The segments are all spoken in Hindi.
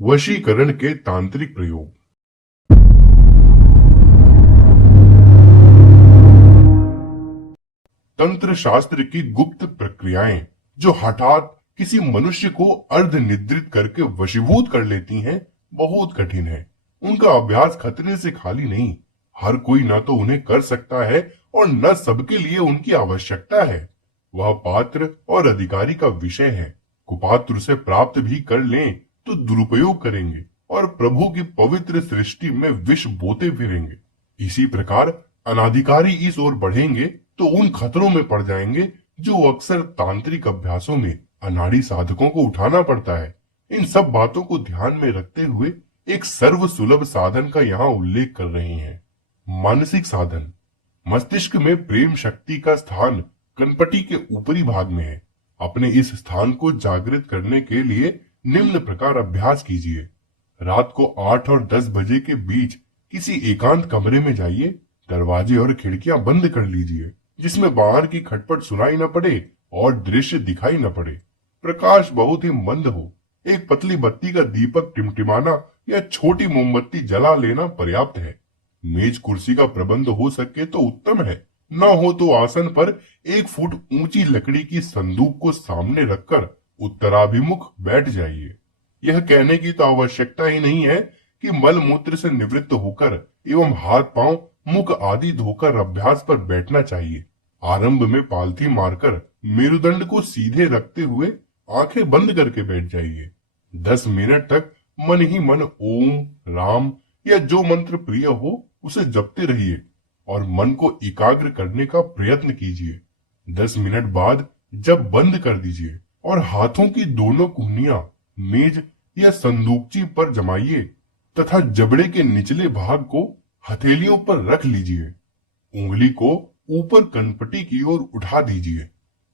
वशीकरण के तांत्रिक प्रयोग। तंत्र शास्त्र की गुप्त प्रक्रियाएं जो हठात किसी मनुष्य को अर्ध निद्रित करके वशीभूत कर लेती हैं, बहुत कठिन है। उनका अभ्यास खतरे से खाली नहीं। हर कोई न तो उन्हें कर सकता है और न सबके लिए उनकी आवश्यकता है। वह पात्र और अधिकारी का विषय है। कुपात्र उसे प्राप्त भी कर लें तो दुरुपयोग करेंगे और प्रभु की पवित्र सृष्टि में विष बोते फिरेंगे। इसी प्रकार अनाधिकारी इस ओर बढ़ेंगे तो उन खतरों में पड़ जाएंगे जो अक्सर तांत्रिक अभ्यासों में अनाड़ी साधकों को उठाना पड़ता है। इन सब बातों को ध्यान में रखते हुए एक सर्व सुलभ साधन का यहाँ उल्लेख कर रहे हैं। मानसिक साधन। मस्तिष्क में प्रेम शक्ति का स्थान कनपटी के ऊपरी भाग में है। अपने इस स्थान को जागृत करने के लिए निम्न प्रकार अभ्यास कीजिए। रात को 8 और 10 बजे के बीच किसी एकांत कमरे में जाइए। दरवाजे और खिड़कियां बंद कर लीजिए, जिसमें बाहर की खटपट सुनाई न पड़े और दृश्य दिखाई न पड़े। प्रकाश बहुत ही मंद हो। एक पतली बत्ती का दीपक टिमटिमाना या छोटी मोमबत्ती जला लेना पर्याप्त है। मेज कुर्सी का प्रबंध हो सके तो उत्तम है। न हो तो आसन पर 1 फुट ऊंची लकड़ी की संदूक को सामने रखकर उत्तराभिमुख बैठ जाइए। यह कहने की तो आवश्यकता ही नहीं है कि मल मूत्र से निवृत्त होकर एवं हाथ पांव मुख आदि धोकर अभ्यास पर बैठना चाहिए। आरंभ में पालथी मारकर मेरुदंड को सीधे रखते हुए आंखें बंद करके बैठ जाइए। 10 मिनट तक मन ही मन ओम, राम या जो मंत्र प्रिय हो उसे जपते रहिए और मन को एकाग्र करने का प्रयत्न कीजिए। 10 मिनट बाद जब बंद कर दीजिए और हाथों की दोनों कुहनियां मेज या संदूकची पर जमाइए तथा जबड़े के निचले भाग को हथेलियों पर रख लीजिए। उंगली को ऊपर कनपटी की ओर उठा दीजिए।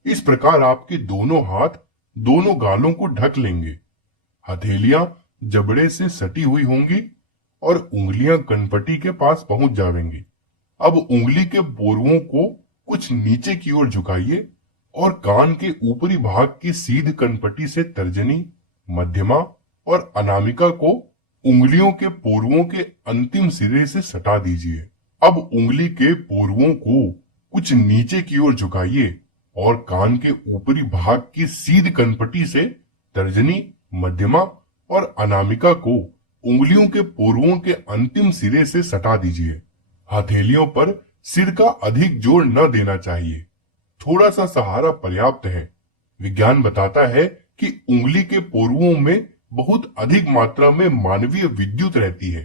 इस प्रकार आपके दोनों हाथ दोनों गालों को ढक लेंगे। हथेलियां जबड़े से सटी हुई होंगी और उंगलियां कनपटी के पास पहुंच जाएंगी। अब उंगली के पोरुओं को कुछ नीचे की ओर झुकाइए और कान के ऊपरी भाग की सीध कनपटी से तर्जनी, मध्यमा और अनामिका को उंगलियों के पोरुओं के अंतिम सिरे से सटा दीजिए। अब उंगली के पोरुओं को कुछ नीचे की ओर झुकाइए और कान के ऊपरी भाग की सीध कनपटी से तर्जनी, मध्यमा और अनामिका को उंगलियों के पोरुओं के अंतिम सिरे से सटा दीजिए। हथेलियों पर सिर का अधिक जोर न देना चाहिए। थोड़ा सा सहारा पर्याप्त है। विज्ञान बताता है कि उंगली के पोरुओं में बहुत अधिक मात्रा में मानवीय विद्युत रहती है।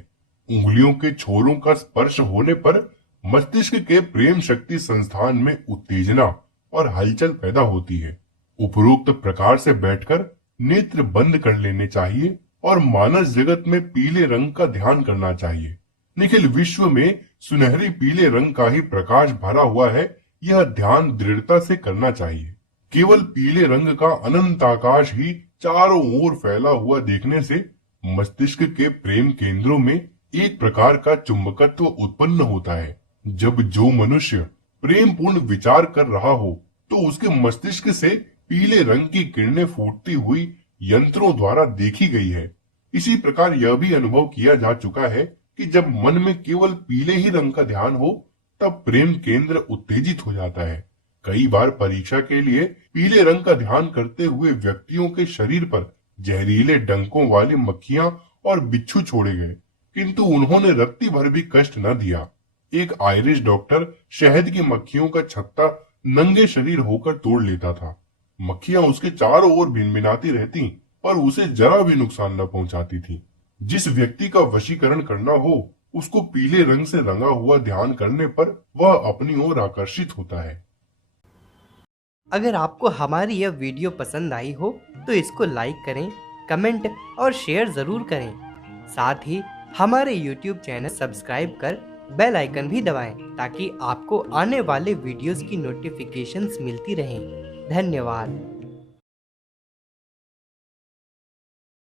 उंगलियों के छोरों का स्पर्श होने पर मस्तिष्क के प्रेम शक्ति संस्थान में उत्तेजना और हलचल पैदा होती है। उपरोक्त प्रकार से बैठकर नेत्र बंद कर लेने चाहिए और मानस जगत में पीले रंग का ध्यान करना चाहिए। निखिल विश्व में सुनहरे पीले रंग का ही प्रकाश भरा हुआ है। यह ध्यान दृढ़ता से करना चाहिए। केवल पीले रंग का अनंत आकाश ही चारों ओर फैला हुआ देखने से मस्तिष्क के प्रेम केंद्रों में एक प्रकार का चुंबकत्व उत्पन्न होता है। जब जो मनुष्य प्रेम पूर्ण विचार कर रहा हो तो उसके मस्तिष्क से पीले रंग की किरणें फूटती हुई यंत्रों द्वारा देखी गई है। इसी प्रकार यह भी अनुभव किया जा चुका है कि जब मन में केवल पीले ही रंग का ध्यान हो तब प्रेम केंद्र उत्तेजित हो जाता है। कई बार परीक्षा के लिए पीले रंग का ध्यान करते हुए व्यक्तियों के शरीर पर जहरीले डंकों वाली मक्खियां और बिच्छू छोड़े गए, किंतु उन्होंने रत्ती भर भी कष्ट न दिया। एक आयरिश डॉक्टर शहद की मक्खियों का छत्ता नंगे शरीर होकर तोड़ लेता था। मक्खियां उसके चारों ओर भिनभिनाती रहती पर उसे जरा भी नुकसान न पहुंचाती थी। जिस व्यक्ति का वशीकरण करना हो उसको पीले रंग से रंगा हुआ ध्यान करने पर वह अपनी ओर आकर्षित होता है। अगर आपको हमारी यह वीडियो पसंद आई हो तो इसको लाइक करें, कमेंट और शेयर जरूर करें। साथ ही हमारे YouTube चैनल सब्सक्राइब कर बेल आइकन भी दबाएं ताकि आपको आने वाले वीडियोस की नोटिफिकेशंस मिलती रहें। धन्यवाद।